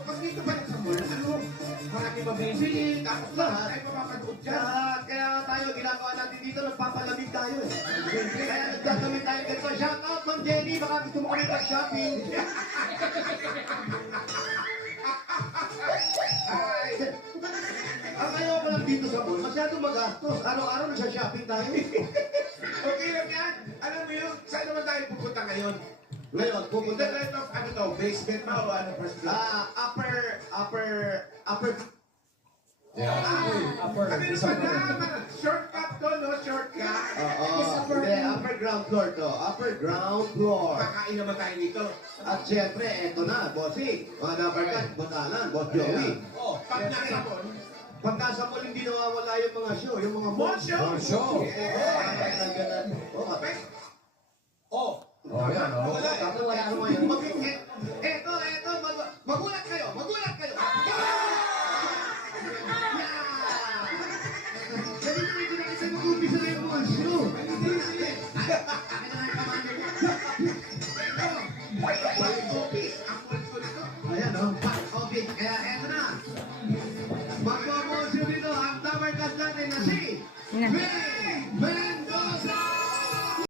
pag dito ba sa mall, ano, marami mabibili, tapos lahat ay mapapanood dyan. Lahat, kaya tayo, ginagawa natin dito, nagpapalamig tayo eh. Kaya nagkakawin tayo ganito. Shout out, Ma'am Jenny, baka gusto mo kami mag-shopping. Ay, Ang ayaw ko lang dito sa mall, masyado magastos. Araw-araw nagsa-shopping tayo. okay lang yan. Alam mo yun, saan naman tayo pupunta ngayon? Ngayon, pupunta The kind of, ano to, basement ba o ano, first floor? upper. Ano naman shortcut to, no? Shortcut. Hindi, upper ground floor to. Upper ground floor. Kakain naman tayo dito. At syempre, eto na, bossing. Mga nabarkat, Botalan, Boss Joey. Pag nakasapon, Pagka sa mall, hindi nawawala yung mga show, yung mga mall show. Mall show. Tapos wala ano yun. Eto, magulat kayo. Dali na medyo nakita yung mag-umpisa na yung mall show. Akin na nga yung commander ko. Ang mall show dito. Ayan o. Okay, kaya eto na. Magpo-mall show dito, ang tabarkas natin na si Vince